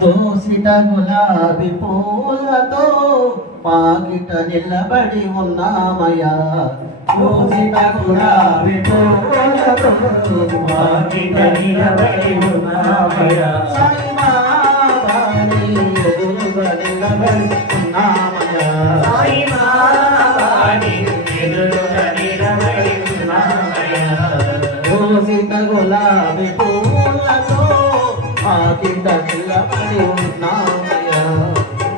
దోసిట గులాబీ పూలతో పాకిట నిలబడి ఉన్నామయ్యా. దోసిట గులాబీ పూలతో పాకిట నిలబడి ఉన్నామయ్యా. సాయి బాబా నీ ఎదురుగా నిలబడి ఉన్నామయ్యా. సాయి బాబా నీ ఎదురుగా నిలబడి ఉన్నామయ్యా. దోసిట గులాబీ పూలతో పాకిట నిలబడి ఉన్నామయ్యా.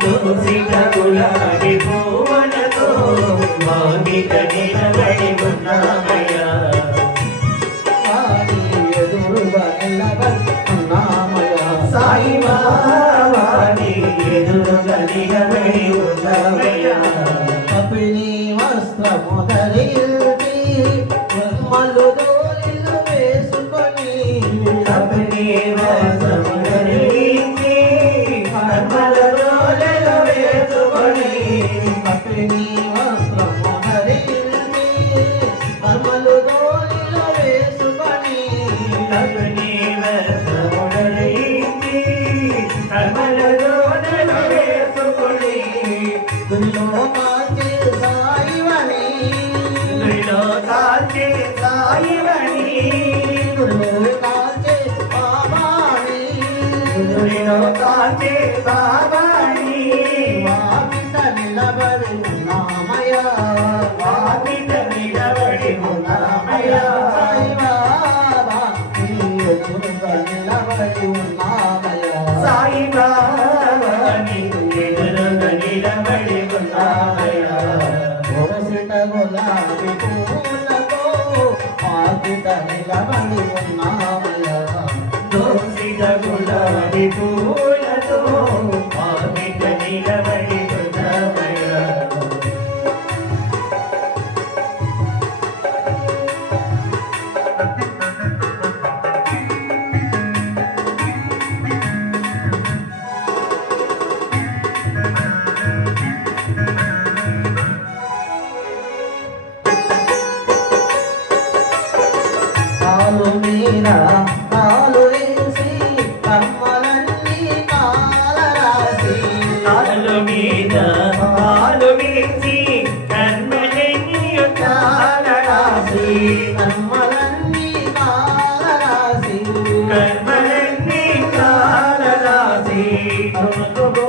దోసిట గులాబీ పూలతో పాకిట నిలబడి ఉన్నామయ్యా. సాయి ఎదురుగా నిలబడి ఉన్నామయ్యా. సాయి బాబా నీ ఎదురుగా నిలబడి ఉన్నామయ్యా. కపిని వస్త్రము ధరించి బ్రహ్మలు దోలిలు వేసుకొని కపిని వస్త్రము ధరించి బ్రహ్మలు దోలిలు వేసుకొని కపిని వస్త్రము ధరించి బ్రహ్మలు దోలిలు వేసుకొని కపిని వస్త్రము ధరించి బ్రహ్మలు దోలిలు వేసుకొని దునిలో కాచే సాయివని దునిలో కాచే సాయివని దునిలో కాచే బాబాని దునిలో కాచే బాబాని వాకిట నిలబడి ఉన్నామయ్యా. వాకిట నిలబడి ఉన్నామయ్యా. సాయి బాబా నీ ఎదురుగా నిలబడి ఉన్నామయ్యా. సాయి బాబా నీ ఎదురుగా నిలబడి ఉన్నామయ్యా. దోసిట గులాబీ పూలతో పాకిట నిలబడి ఉన్నామయ్యా. దోసిట గులాబీ పూలతో పాకిట నిలబడి ఉన్నామయ్యా. కాలు మీద కాలు వేసి కమ్మలన్నీ కాలరాసి కాలు మీద కాలు వేసి కర్మలన్నీ కాలరాసి కమ్మలన్నీ కాలరాసి కర్మలన్నీ కాలరాసి అరుణకు